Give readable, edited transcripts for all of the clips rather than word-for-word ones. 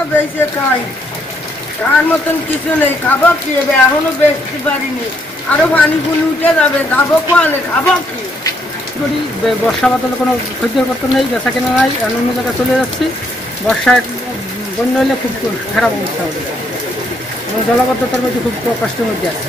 টাকা বেঁচে খাই, তার মতন কিছু নেই। খাবো কি হবে, এখনো বেচতে পারিনি, আরো পানি ফুল উঠে যাবে, যাবো কোয়ালে, খাবো কি? বর্ষা বাদলে কোনো ক্ষতির করতে নেই, বেচা কেনা নাই, অন্য জায়গায় চলে যাচ্ছি। বর্ষায় বন্যা হলে খুব খারাপ অবস্থা হবে এবং জলাবদ্ধতার মধ্যে খুব কষ্টের মধ্যে আছে।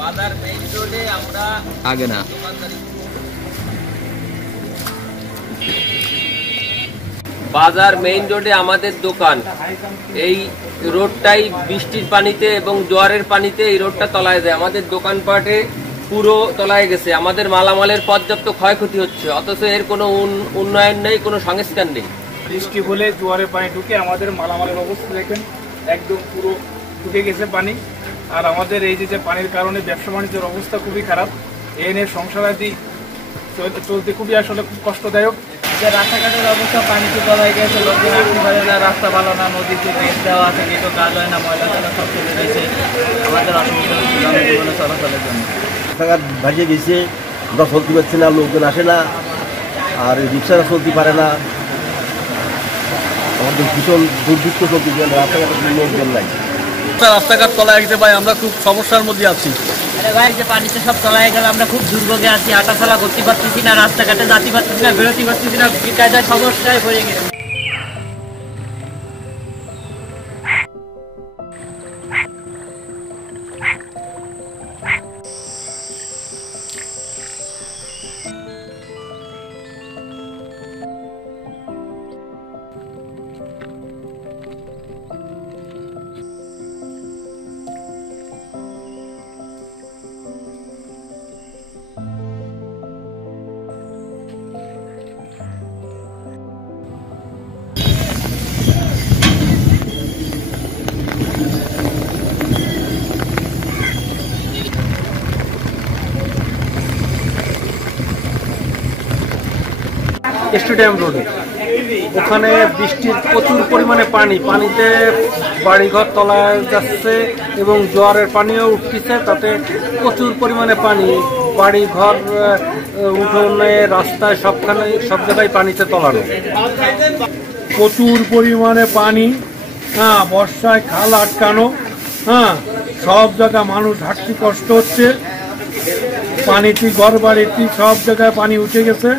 বাজার মেইন রোডে আমরা আগে না বাজার মেইন রোডে আমাদের দোকান। এই রোডটাই বৃষ্টির পানিতে এবং জোয়ারের পানিতে এই রোডটা তলায় যায়। আমাদের দোকানপাটে পুরো তলায় গেছে, আমাদের মালামালের পর্যাপ্ত ক্ষয়ক্ষতি হচ্ছে, অথচ এর কোনো উন্নয়ন নেই, কোনো সংস্কার নেই। বৃষ্টি হলে জোয়ারের পানি ঢুকে আমাদের মালামালের অবস্থা দেখেন, একদম পুরো ঢুকে গেছে পানি। আর আমাদের এই যে পানির কারণে ব্যবসা বাণিজ্যের অবস্থা খুবই খারাপ, এ নিয়ে সংসারাদি চলতে খুবই আসলে খুব কষ্টদায়ক। যে রাস্তাঘাটের অবস্থা পানিতে তলায় গেছে, লোকজন আসতে পারে না, রাস্তা ভালো না, নদীতে বেশ দেওয়া আছে, কিন্তু কাজ হয় না, ময়লা টয়লা সব চলে গেছে, আমাদের অসুবিধা হচ্ছে জনজীবনে চলাচলের জন্য। রাস্তাঘাট ভাসিয়ে গেছে, আমরা চলতে পারছি না, লোকজন আসে না, আর রিক্সারা চলতে পারে না, আমাদের ভীষণ দুর্ভিক্ষ চলতে, রাস্তাঘাটে লোকজন নাই। রাস্তাঘাট তলায় গেছে ভাই, আমরা খুব সমস্যার মধ্যে আছি। আরে ভাই, যে পানিতে সব তলায় গেল, আমরা খুব দুর্ভোগে আছি, হাঁটাচলা করতে পারতেছি না, রাস্তাঘাটে যাতে পারতেছি না, বেরোতে পারতেছি না, কায়দায় সমস্যায় পড়ে গেছে। স্টেডিয়াম রোডে ওখানে বৃষ্টির প্রচুর পরিমাণে পানিতে বাড়িঘর তলায় যাচ্ছে এবং জোয়ারের পানিও উঠতেছে, তাতে প্রচুর পরিমাণে পানি, বাড়িঘর, উঠোনে, রাস্তায়, সব জায়গায় পানিতে তলানো। প্রচুর পরিমাণে পানি, বর্ষায় খাল আটকানো, সব জায়গায় মানুষ হাঁটতে কষ্ট হচ্ছে, পানিতে ঘর বাড়িতে সব জায়গায় পানি উঠে গেছে।